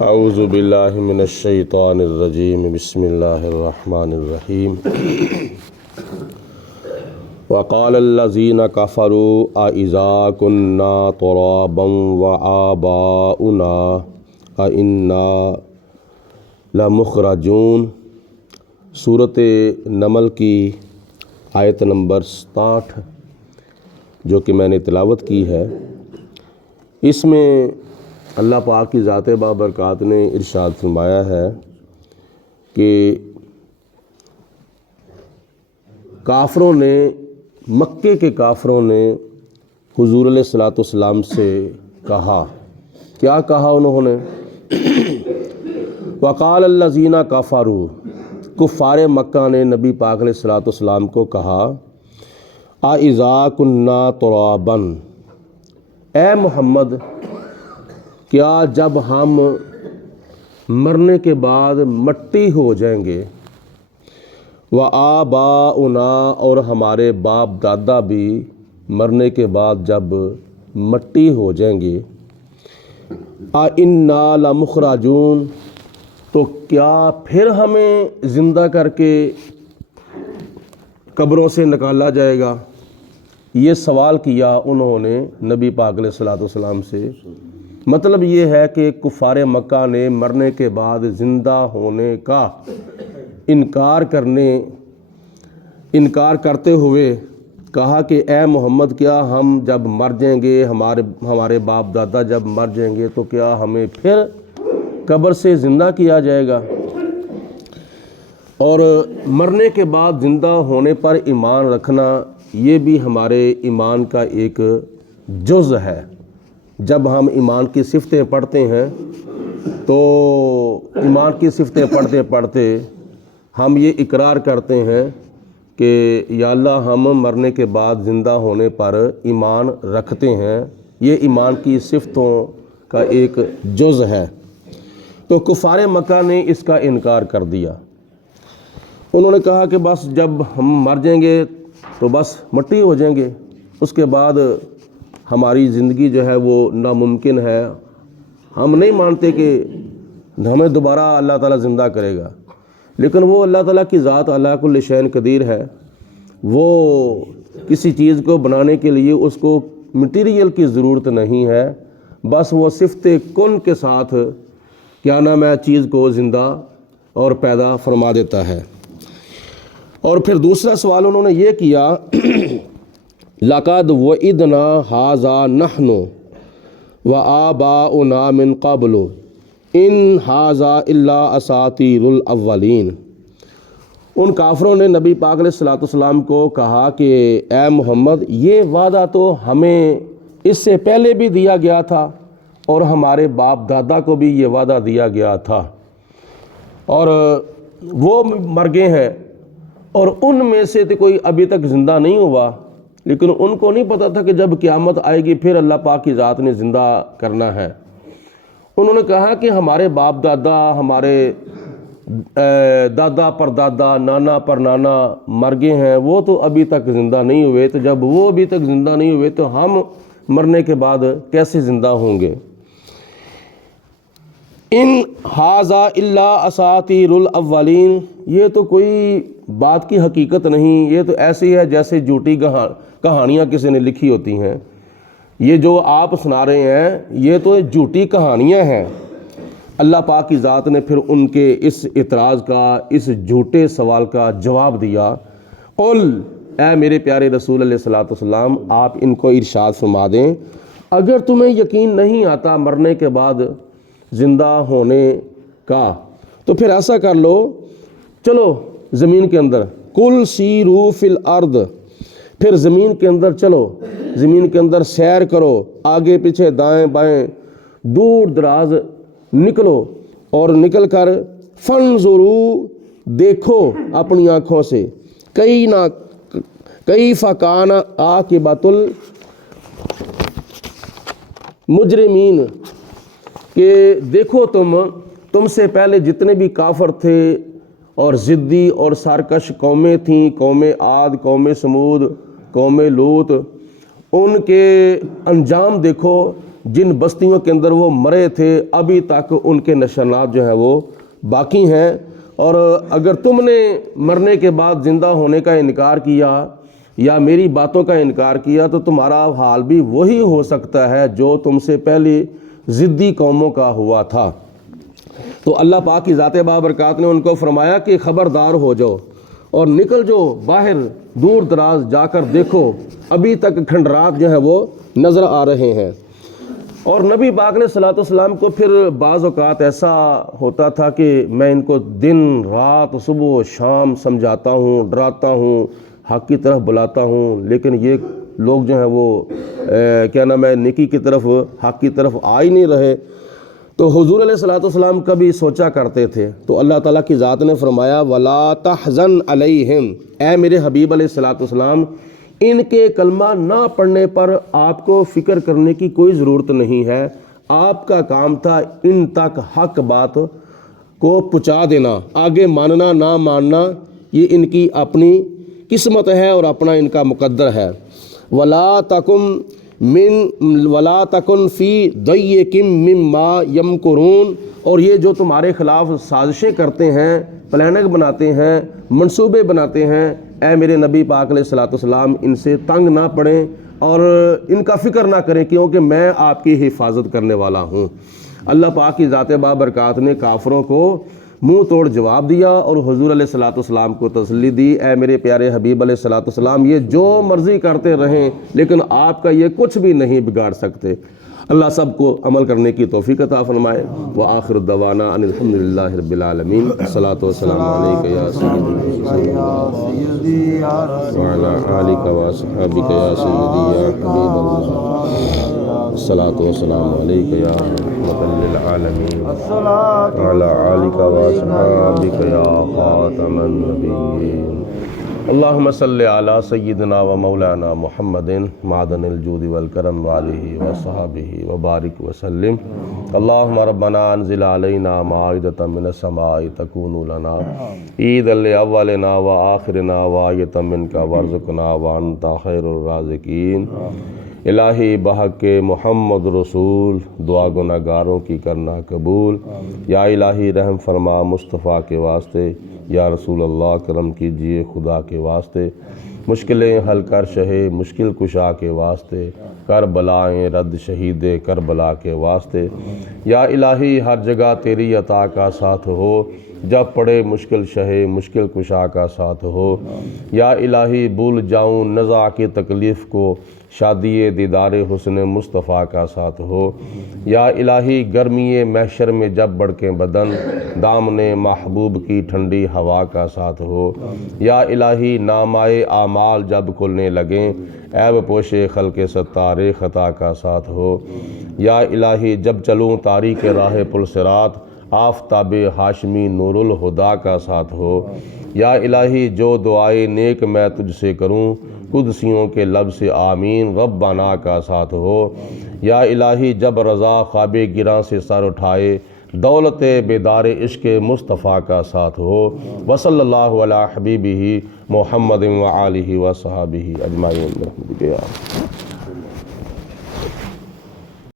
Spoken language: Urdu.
اعوذ باللہ من الشیطان الرجیم بسم اللہ الرحمن الرحیم وقال الذین کفروا اذا کنا ترابا وآباؤنا انا لمخرجون۔ سورۃ نمل کی آیت نمبر 67 جو کہ میں نے تلاوت کی ہے، اس میں اللہ پاک کی ذات بابرکات نے ارشاد فرمایا ہے کہ کافروں نے، مکے کے کافروں نے حضور علیہ الصلوۃ والسلام سے کہا، کیا کہا انہوں نے؟ وقال الذین کفروا، کفار مکہ نے نبی پاک علیہ الصلوۃ والسلام کو کہا، اذا کنا ترابا، اے محمد کیا جب ہم مرنے کے بعد مٹی ہو جائیں گے، وآباؤنا، اور ہمارے باپ دادا بھی مرنے کے بعد جب مٹی ہو جائیں گے، انا لمخرجون، تو کیا پھر ہمیں زندہ کر کے قبروں سے نکالا جائے گا؟ یہ سوال کیا انہوں نے نبی پاک علیہ الصلوۃ والسلام سے۔ مطلب یہ ہے کہ کفار مکہ نے مرنے کے بعد زندہ ہونے کا انکار کرتے ہوئے کہا کہ اے محمد کیا ہم جب مر جائیں گے، ہمارے باپ دادا جب مر جائیں گے تو کیا ہمیں پھر قبر سے زندہ کیا جائے گا؟ اور مرنے کے بعد زندہ ہونے پر ایمان رکھنا یہ بھی ہمارے ایمان کا ایک جز ہے۔ جب ہم ایمان کی صفتیں پڑھتے ہیں تو ایمان کی صفتیں پڑھتے پڑھتے ہم یہ اقرار کرتے ہیں کہ یا اللہ ہم مرنے کے بعد زندہ ہونے پر ایمان رکھتے ہیں، یہ ایمان کی صفتوں کا ایک جز ہے۔ تو کفار مکہ نے اس کا انکار کر دیا۔ انہوں نے کہا کہ بس جب ہم مر جائیں گے تو بس مٹی ہو جائیں گے، اس کے بعد ہماری زندگی جو ہے وہ ناممکن ہے، ہم نہیں مانتے کہ ہمیں دوبارہ اللہ تعالیٰ زندہ کرے گا۔ لیکن وہ اللہ تعالیٰ کی ذات علی کل شیء قدیر ہے، وہ کسی چیز کو بنانے کے لیے اس کو مٹیریل کی ضرورت نہیں ہے، بس وہ صفت کن کے ساتھ کیا نام ہے چیز کو زندہ اور پیدا فرما دیتا ہے۔ اور پھر دوسرا سوال انہوں نے یہ کیا، لَقَدْ وَعِدْنَا هَٰذَا نَحْنُ وَآبَاؤُنَا مِنْ قَبْلُ إِنْ هَٰذَا إِلَّا أَسَاطِيرُ الْأَوَّلِينَ۔ ان کافروں نے نبی پاک علیہ الصلوۃ والسلام کو کہا کہ اے محمد یہ وعدہ تو ہمیں اس سے پہلے بھی دیا گیا تھا اور ہمارے باپ دادا کو بھی یہ وعدہ دیا گیا تھا، اور وہ مر گئے ہیں اور ان میں سے تو کوئی ابھی تک زندہ نہیں ہوا، لیکن ان کو نہیں پتہ تھا کہ جب قیامت آئے گی پھر اللہ پاک کی ذات نے زندہ کرنا ہے۔ انہوں نے کہا کہ ہمارے باپ دادا، ہمارے دادا پر دادا، نانا پر نانا مر گئے ہیں، وہ تو ابھی تک زندہ نہیں ہوئے، تو جب وہ ابھی تک زندہ نہیں ہوئے تو ہم مرنے کے بعد کیسے زندہ ہوں گے؟ ان ھذا الا اساطیر الاولین، یہ تو کوئی بات کی حقیقت نہیں، یہ تو ایسی ہے جیسے جھوٹی کہانیاں کسی نے لکھی ہوتی ہیں۔ یہ جو آپ سنا رہے ہیں یہ تو جھوٹی کہانیاں ہیں۔ اللہ پاک کی ذات نے پھر ان کے اس اعتراض کا، اس جھوٹے سوال کا جواب دیا، قل، اے میرے پیارے رسول علیہ الصلوۃ والسلام آپ ان کو ارشاد فرما دیں، اگر تمہیں یقین نہیں آتا مرنے کے بعد زندہ ہونے کا تو پھر ایسا کر لو، چلو زمین کے اندر، کل سیروا فی الارض، پھر زمین کے اندر چلو، زمین کے اندر سیر کرو، آگے پیچھے دائیں بائیں دور دراز نکلو، اور نکل کر فانظروا، دیکھو اپنی آنکھوں سے، کیف کان عاقبۃ المجرمین، کہ دیکھو تم سے پہلے جتنے بھی کافر تھے اور ضدی اور سرکش قومیں تھیں، قوم عاد، قوم سمود، قوم لوط، ان کے انجام دیکھو جن بستیوں کے اندر وہ مرے تھے ابھی تک ان کے نشانات جو ہیں وہ باقی ہیں، اور اگر تم نے مرنے کے بعد زندہ ہونے کا انکار کیا یا میری باتوں کا انکار کیا تو تمہارا حال بھی وہی ہو سکتا ہے جو تم سے پہلی ضدی قوموں کا ہوا تھا۔ تو اللہ پاک کی ذات بابرکات نے ان کو فرمایا کہ خبردار ہو جاؤ اور نکل جاؤ باہر، دور دراز جا کر دیکھو، ابھی تک کھنڈرات جو ہیں وہ نظر آ رہے ہیں۔ اور نبی پاک نے صلی اللہ علیہ وسلم کو پھر بعض اوقات ایسا ہوتا تھا کہ میں ان کو دن رات صبح و شام سمجھاتا ہوں، ڈراتا ہوں، حق کی طرف بلاتا ہوں، لیکن یہ لوگ جو ہیں وہ کیا نام ہے نیکی کی طرف، حق کی طرف آ ہی نہیں رہے۔ تو حضور علیہ الصلوۃ والسلام کبھی سوچا کرتے تھے، تو اللہ تعالیٰ کی ذات نے فرمایا وَلَا تَحْزَنْ عَلَيْهِمْ، اے میرے حبیب علیہ الصلوۃ والسلام ان کے کلمہ نہ پڑھنے پر آپ کو فکر کرنے کی کوئی ضرورت نہیں ہے، آپ کا کام تھا ان تک حق بات کو پہنچا دینا، آگے ماننا نہ ماننا یہ ان کی اپنی قسمت ہے اور اپنا ان کا مقدر ہے۔ وَلَا تَكُنْ فِي ضَيِّقٍ مِّمَّا يَمْكُرُونَ، اور یہ جو تمہارے خلاف سازشیں کرتے ہیں، پلاننگ بناتے ہیں، منصوبے بناتے ہیں، اے میرے نبی پاک علیہ الصلوۃ والسلام ان سے تنگ نہ پڑیں اور ان کا فکر نہ کریں، کیونکہ میں آپ کی حفاظت کرنے والا ہوں۔ اللہ پاک کی ذات بابرکات نے کافروں کو منہ توڑ جواب دیا اور حضور علیہ الصلوۃ والسلام کو تسلی دی، اے میرے پیارے حبیب علیہ الصلوۃ والسلام یہ جو مرضی کرتے رہیں لیکن آپ کا یہ کچھ بھی نہیں بگاڑ سکتے۔ اللہ سب کو عمل کرنے کی توفیق عطا فرمائے۔ وآخر الدعوانا ان الحمد للہ رب العالمین۔ الصلاۃ والسلام علیک یا سیدی وعلی آلک واصحابک یا سیدی یا حبیب اللہ۔ الصلاۃ والسلام علیک یا رحمۃ للعالمین وعلی آلک واصحابک یا خاتم النبیین۔ اللہم صلی علی سیدنا و مولانا محمد معدن الجود والکرم وآلہ وصحابہ وبارک وسلم۔ اللہم ربنا انزل علینا مائدۃ من السماء تکون لنا عیدا لاولنا وآخرنا وآیۃ منک وارزقنا وانت خیر الرازقین۔ الہی بحق محمد رسول دعا گناہگاروں کی کرنا قبول، یا الہی رحم فرما مصطفیٰ کے واسطے، یا رسول اللہ کرم کیجئے خدا کے واسطے، مشکلیں حل کر شہ مشکل کشا کے واسطے، کربلائیں رد شہید کربلا کے واسطے، یا الہی ہر جگہ تیری عطا کا ساتھ ہو، جب پڑے مشکل شہ مشکل کشا کا ساتھ ہو، یا الہی بھول جاؤں نزع کی تکلیف کو، شادی دیدار حسن مصطفیٰ کا ساتھ ہو، یا الہی گرمی محشر میں جب بڑکیں بدن، دامن محبوب کی ٹھنڈی ہوا کا ساتھ ہو، یا الہی نامۂ اعمال جب کھلنے لگیں، عیب پوش خلق ستار خطا کا ساتھ ہو، یا الہی جب چلوں تاریک راہ پل صراط، آفتاب ہاشمی نور الہدا کا ساتھ ہو، یا الہی جو دعائے نیک میں تجھ سے کروں، قدسیوں کے لب سے آمین ربنا کا ساتھ ہو، یا الہی جب رضا خواب گراں سے سر اٹھائے، دولت بیدار عشق مصطفیٰ کا ساتھ ہو۔ وصلی اللہ علی حبیبہ محمد وآلہ وصحبہ اجمعین برحمتک یا